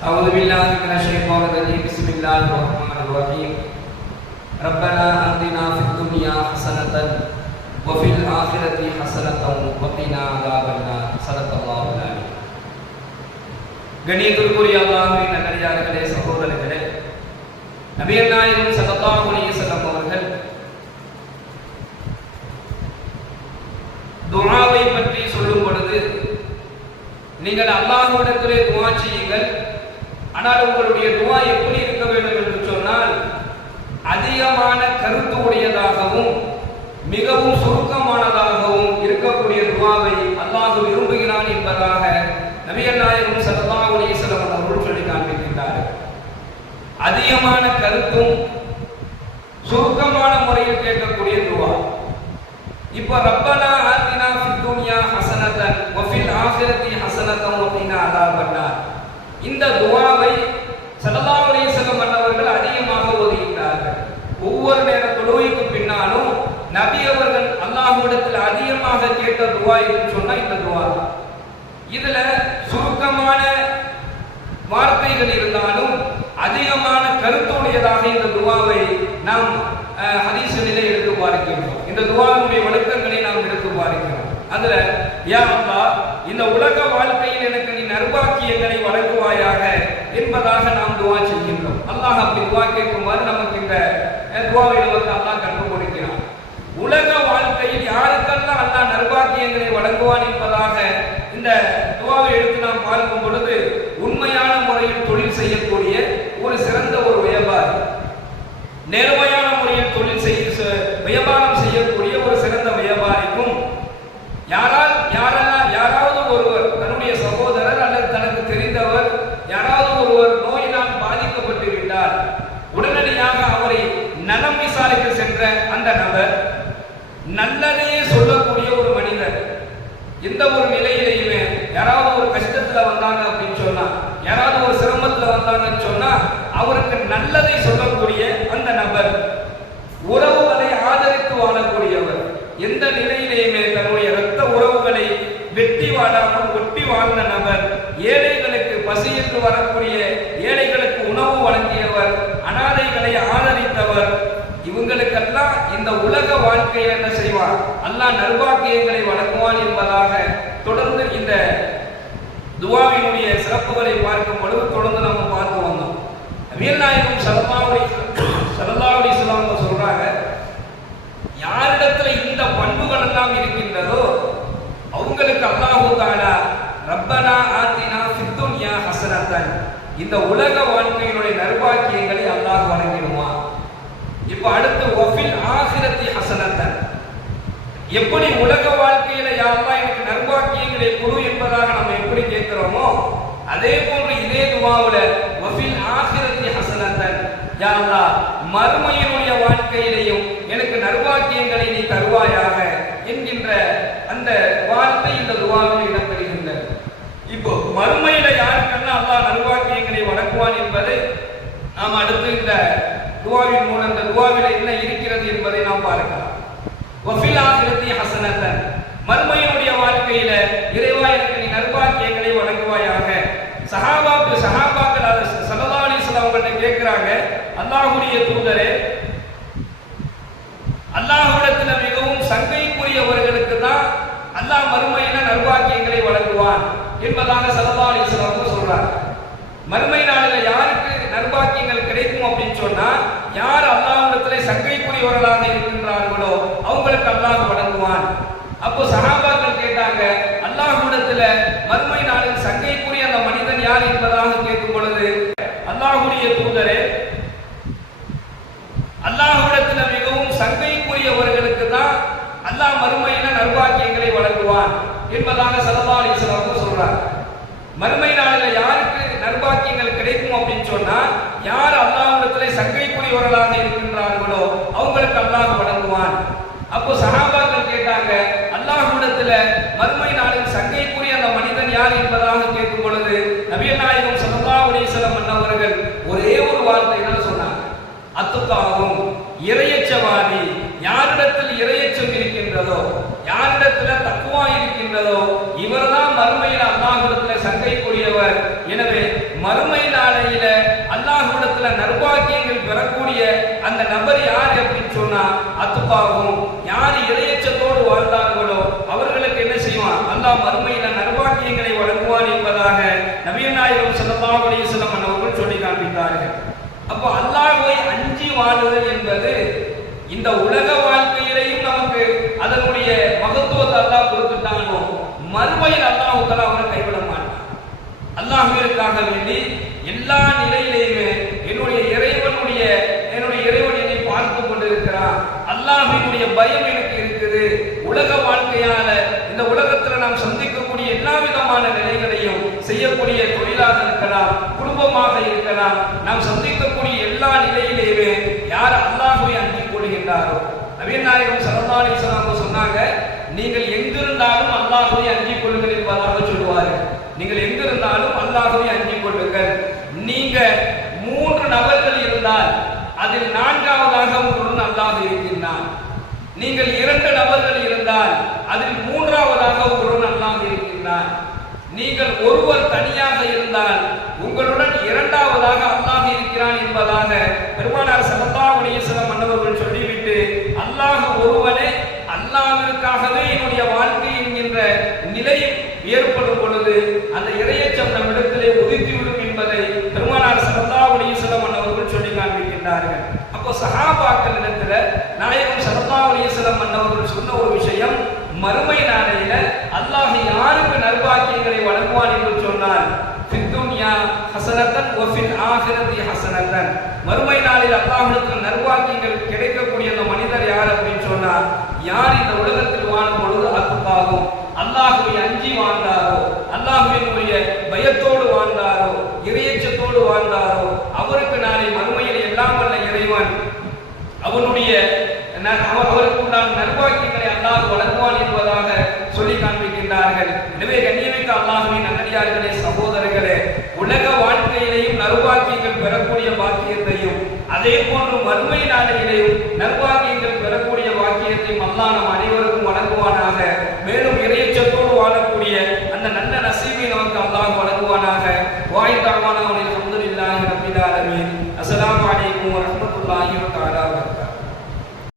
أعوذ بالله من الشيطان الرجيم بسم الله الرحمن الرحيم ربنا آتنا في الدنيا حسنة وفي الآخرة حسنة وقنا عذاب النار صدق الله العظيم. கண்ணியத்திற்குரிய அல்லாஹ்வின் நல்லடியார்களே, சகோதரர்களே, நபிகள் நாயகம் ஸல்லல்லாஹு அலைஹி வஸல்லம் அவர்கள் துஆவை பற்றி சொல்லும் பொழுது, நீங்கள் அல்லாஹ்விடத்திலே துஆ செய்யுங்கள், ஆனால் உங்களுடைய துஆ எப்படி இருக்க வேண்டும் என்று சொன்னால் அதிகமான கருத்து உடையதாகவும் மிகவும் சுருக்கமானதாகவும் இருக்கக்கூடிய துஆவை அல்லாஹ் விரும்புகிறான் என்பதாக நபிகள் நாயகம் ஸல்லல்லாஹு அலைஹி வஸல்லம் அவர்கள் சொல்லி காண்பிக்கின்றார்கள். அதிகமான கருத்தும் சுருக்கமான முறையில் கேட்கக்கூடிய துஆ. இப்போ ரப்பனா ஆத்தினா ஃபித் துன்யா ஹஸனத்தன் வ ஃபில் ஆখিরাতি ஹஸனத்தன் வ கினா அஸாபன்னார். இந்த துஆவை ஸல்லல்லாஹு அலைஹி வஸல்லம் அவர்கள் அதிகமாக ஓதுகிறார்கள். ஒவ்வொரு நேர தொழுகைக்கு பின்னாலும் நபி அவர்கள் அல்லாஹ்விடத்தில் அதிகமாக கேட்ட துஆ என்று சொன்னா இந்த துஆ. இதுல சுருக்கமான வார்த்தைகள் இருந்தாலும் அதிகமான கருத்துடையதாக இந்த துஆவை நாம் ஹதீஸிலே எடுத்து பார்க்கிறோம். இந்த துஆவுடைய விளக்கங்களை நாம் எடுத்து பார்க்கிறோம். அதுல யா அல்லாஹ், இந்த உலக வாழ்க்கையில் எனக்கு நீ நற்பாக்கியங்களை வழங்குவாயாக என்பதாக நாம் துஆ செய்கின்றோம். அல்லாஹ் அப்படி துஆ கேட்குமாறு நமக்கு இந்த துஆவை நமக்கு அல்லாஹ் கற்றுக் கொடுக்கிறான். உலக வாழ்க்கையில் யாருக்கெல்லாம் அல்லாஹ் நற்பாக்கியங்களை வழங்குவான் என்பதாக இந்த துஆவை எடுத்து நாம் பார்க்கும் பொழுது, உண்மையான முறையில் தொழில் செய்யக்கூடிய ஒரு சிறந்த ஒரு வியாபாரி, நேர்மையான முறையில் தொழில் வியாபாரம் செய்யக்கூடிய ஒரு சிறந்த வியாபாரிக்கும் யாராவது ஒருவர் தன்னுடைய சகோதரர் அல்லது தனக்கு தெரிந்தவர் யாராவது ஒருவர் நோயினால் பாதிக்கப்பட்டு விட்டால் உடனடியாக அவரை நலம் விசாரிக்க சென்ற அந்த நபர், நல்லதையே சொல்லக்கூடிய ஒரு மனிதர், எந்த ஒரு நிலையிலையுமே யாராவது ஒரு கஷ்டத்துல வந்தாங்க அப்படின்னு சொன்னா, யாராவது ஒரு சிரமத்துல வந்தாங்கன்னு சொன்னா அவருக்கு நல்லதை சொல்லக்கூடிய அந்த நபர், உறவுகளை ஆதரித்து வாழக்கூடியவர், எந்த நிலையிலேயுமே தன்னுடைய இரத்த உறவுகளை வெட்டி வாழாமல் ஒட்டி வாழ்ந்த நபர், ஏழைகளுக்கு பசியிட்டு வரக்கூடிய ஏழைகளுக்கு உணவு வழங்கியவர், அனாதைகளை ஆதரித்தவர், இவங்களுக்கெல்லாம் இந்த உலக வாழ்க்கையில் என்ன செய்வார், அல்லாஹ் நற்பாக்கியங்களை வழங்குவான் என்பதாக தொடர்ந்து இந்த துஆவினுடைய சிறப்புகளை பார்க்கும் பொழுது தொடர்ந்து நம்ம பார்த்து வந்தோம். நபிகள் நாயகம் ஸல்லல்லாஹு அலைஹி வஸல்லம் சொல்றாங்க, யாரிடத்துல இந்த பண்புகள் எல்லாம் இருக்கின்றதோ அவங்களுக்கு அல்லாஹ் தஆலா ரப்பனா ஆத்தினா ஃபித் துன்யா ஹஸனத்தன், இந்த உலக வாழ்க்கையினுடைய நற்பாக்கியங்களை அல்லாஹ் வழங்கிடுவான். இப்ப அடுத்து வ ஃபில் ஆখিরাতি ஹஸனத்தன், எப்படி உலக வாழ்க்கையில யா அல்லாஹ் எனக்கு நற்பாக்கியங்களை கொடு என்பதாக நம்ம எப்படி கேட்கிறோமோ அதே போன்று இதே துஆவுல வ ஃபில் ஆখিরাতি ஹஸனத்தன், யா அல்லாஹ் மறுமையினுடைய வாழ்க்கையிலேயும் எனக்கு நற்பாக்கியங்களை நீ தருவாயாக என்கின்ற அந்த வார்த்தை இந்த துஆவில் இடம்பெறுகின்றது. இப்போ மறுமையில யாருக்கெல்லாம் அல்லாஹ் நற்பாக்கியங்களை வழங்குவான் என்பதை நாம் அடுத்து இந்த துஆவின் மூலம் இந்த துஆவில் என்ன இருக்கிறது என்பதை நாம் பார்க்கலாம். வ ஃபில் ஆখিরাতি ஹஸனத்தன், மறுமையினுடைய வாழ்க்கையில இறைவா எனக்கு நீ நற்பாக்கியங்களை வழங்குவாயாக. சஹாபாக்கள் ஸல்லல்லாஹு அலைஹி வஸல்லம் அவங்கள்ட்ட கேட்கிறாங்க, அல்லாஹ்வுடைய தூதரே, அல்லாஹ்விடத்துல மிகவும் சங்கைக்குரியவர்களுக்கு தான் அல்லாஹ் மறுமையில நற்பாக்கியங்களை வழங்குவான் என்பதாக ஸல்லல்லாஹு அலைஹி வஸல்லம் சொல்றாங்க. மறுமை நாளில் யாருக்கு நற்பாக்கியங்கள் கிடைக்கும் அப்படின்னு சொன்னா, யார் அல்லாஹ்விடத்துல சங்கைக்குரியவர்களாக இருக்கின்றார்களோ அவங்களுக்கு அல்லாஹ் வழங்குவான். அப்போ சஹாபாக்கள் கேட்டாங்க, அல்லாஹ்விடத்துல மறுமை நாளில் சங்கைக்குரிய அந்த மனிதன் யார் என்பதாக கேட்கும் பொழுது, அல்லாஹ்வுடைய தூதரே, அல்லாஹ்விடத்துல மிகவும் சங்கைக்குரியவர்களுக்கு தான் அல்லாஹ் மறுமையில நற்பாக்கியங்களை வழங்குவான் என்பதாக ஸல்லல்லாஹு அலைஹி வஸல்லம் சொல்றாங்க. மறுமை நாளில் யாருக்கு நற்பாக்கியங்கள் கிடைக்கும் அப்படின்னு சொன்னா, யார் அல்லாஹ்விடத்துல சங்கைக்குரியவர்களாக இருக்கின்றார்களோ அவங்களுக்கு அல்லாஹ் வழங்குவான். அப்போ சஹாபாக்கள் கேட்டாங்க, அல்லாஹ்விடத்துல மறுமை நாளில் சங்கைக்குரிய அந்த மனிதன் யார் என்பதாக கேட்கும் பொழுது நபிகள் நாயகம் ஸல்லல்லாஹு அலைஹி வஸல்லம் அவர்கள் ஒரே ஒரு வார்த்தை தான் சொன்னாங்க, அத்துக்காவும், இறையச்சவாதி. யாரிடத்தில் இறையச்சம் இருக்கின்றதோ, யாரிடத்துல தக்வா இருக்கின்றதோ இவர்தான் மறுமையில் அல்லாஹ்விடத்தில் சங்கைக்குரியவர். எனவே மறுமையில் ஆகிரத்துல நற்பாக்கியங்கள் பெறக்கூடிய அந்த நபர் யார் அப்படின்னு சொன்னா அத்துப்பாகும். யார் இறையச்சத்தோடு வாழ்ந்தார்களோ அவர்களுக்கு என்ன செய்வான்? அல்லாஹ் மறுமையில நற்பாக்கியங்களை வழங்குவான் என்பதாக நபிகள் நாயகம் ஸல்லல்லாஹு அலைஹி வஸல்லம் அவர்கள் சொல்லி காண்பித்தார்கள். அப்போ அல்லாஹ்வை அஞ்சி வாழுதல் என்பது இந்த உலக வாழ்க்கையிலையும் நமக்கு அதனுடைய மகத்துவத்தை அல்லாஹ் கொடுத்துட்டானோ மறுமையில் அல்லாஹ் தஆலா அவனை கைவிட மாட்டான். அல்லாஹ்விற்காக வேண்டி எல்லா நிலையிலேயுமே என்னுடைய இறைவன் என்னை பார்த்து கொண்டிருக்கிறான், அல்லாஹ்வினுடைய பயம் எனக்கு இருக்குது. உலக வாழ்க்கையால இந்த உலகத்தில் நாம் சந்திக்கக்கூடிய எல்லா விதமான நிலைகளையும் செய்யக்கூடிய தொழிலாக இருக்கலாம், குடும்பமாக இருக்கலாம், நாம் சந்திக்கக்கூடிய எல்லா நிலையிலேயுமே யார் அல்லாஹ்வை அஞ்சிக் கொள்கின்றாரோ, நபிகள் நாயகம் ஸல்லல்லாஹு அலைஹி வஸல்லம் சொன்னாங்க, நீங்கள் எங்கிருந்தாலும் அல்லாஹ்வை அஞ்சிக் கொள்ளுங்கள் என்பதாக சொல்லுவார்கள். நீங்கள் எங்கிருந்தாலும் அல்லாஹ்வை அஞ்சிக் கொள்ளுங்கள். நீங்க 3 நபர்கள் இருந்தால் அதில் 4வதாக உங்களுடன் அல்லாஹ் இருக்கின்றான். நீங்கள் 2 நபர்கள் இருந்தால் அதில் 3வதாக உங்களுடன் அல்லாஹ் இருக்கின்றான். நீங்கள் ஒருவர் தனியாக இருந்தால் உங்களுடன் 2வதாக அல்லாஹ் இருக்கிறான் என்பதாக பெருமானார் ஸல்லல்லாஹு அலைஹி வஸல்லம் அன்னவர்கள் சொல்லிவிட்டு, அல்லாஹ் ஒருவனே, அல்லாஹ்விற்காகவே என்னுடைய வாழ்க்கை என்கின்ற நிலை ஏற்படும் பொழுது அந்த இறையச்சம் நம்மிடத்திலே உதித்துவிடும் என்பதை பெருமானார் ஸல்லல்லாஹு அலைஹி வஸல்லம் அன்னவர்கள் சொல்லி காண்பிக்கின்றார்கள். அப்போ சஹாபாக்கள் இடத்துல நாயகம் ஸல்லல்லாஹு அலைஹி வஸல்லம் அன்னவர்கள் சொன்ன ஒரு விஷயம், மறுமை நாளையில அல்லாஹ் யாருக்கு நற்பாக்கியங்களை வழங்குவான் என்று சொன்னால், ஃபித்துன்யா ஹஸனத்தன் வ ஃபில் ஆகிரதி ஹஸனத்தன், மறுமை நாளில் அல்லாஹ்விற்கு நற்பாக்கியங்கள் கிடைக்கக்கூடிய அந்த மனிதர் யார் அப்படின்னு சொன்னா, யார் இந்த உலகத்தில் வாழும் பொழுது அத்துப்பாகும், அல்லாஹ்வை அஞ்சி வாழ்ந்தாரோ, அல்லாஹ்வினுடைய பயத்தோடு வாழ்ந்தாரோ, இறையச்சத்தோடு வாழ்ந்தாரோ, அவருக்கு நாளை மறுமையில் எல்லாம் வல்ல இறைவன் அவருக்கு உண்டான நற்பாக்கியங்களை அல்லாஹ் வழங்குவான் என்பதாக சொல்லி காண்பிக்கின்றார்கள். எனவே கண்ணியமிக்க அல்லாஹ்வின் நல்லடியார்களே, சகோதரர்களே, உலக வாழ்க்கையிலேயும் நற்பாக்கியங்கள் பெறக்கூடிய பாக்கியத்தையும் அதே போன்று மறுமை நாளையிலேயும் நற்பாக்கியங்கள் பெறக்கூடிய பாக்கியத்தையும் அல்லாஹ் நம் அனைவருக்கும் வழங்குவானாக. மேலும் இறையச்சத்தோடு வாழ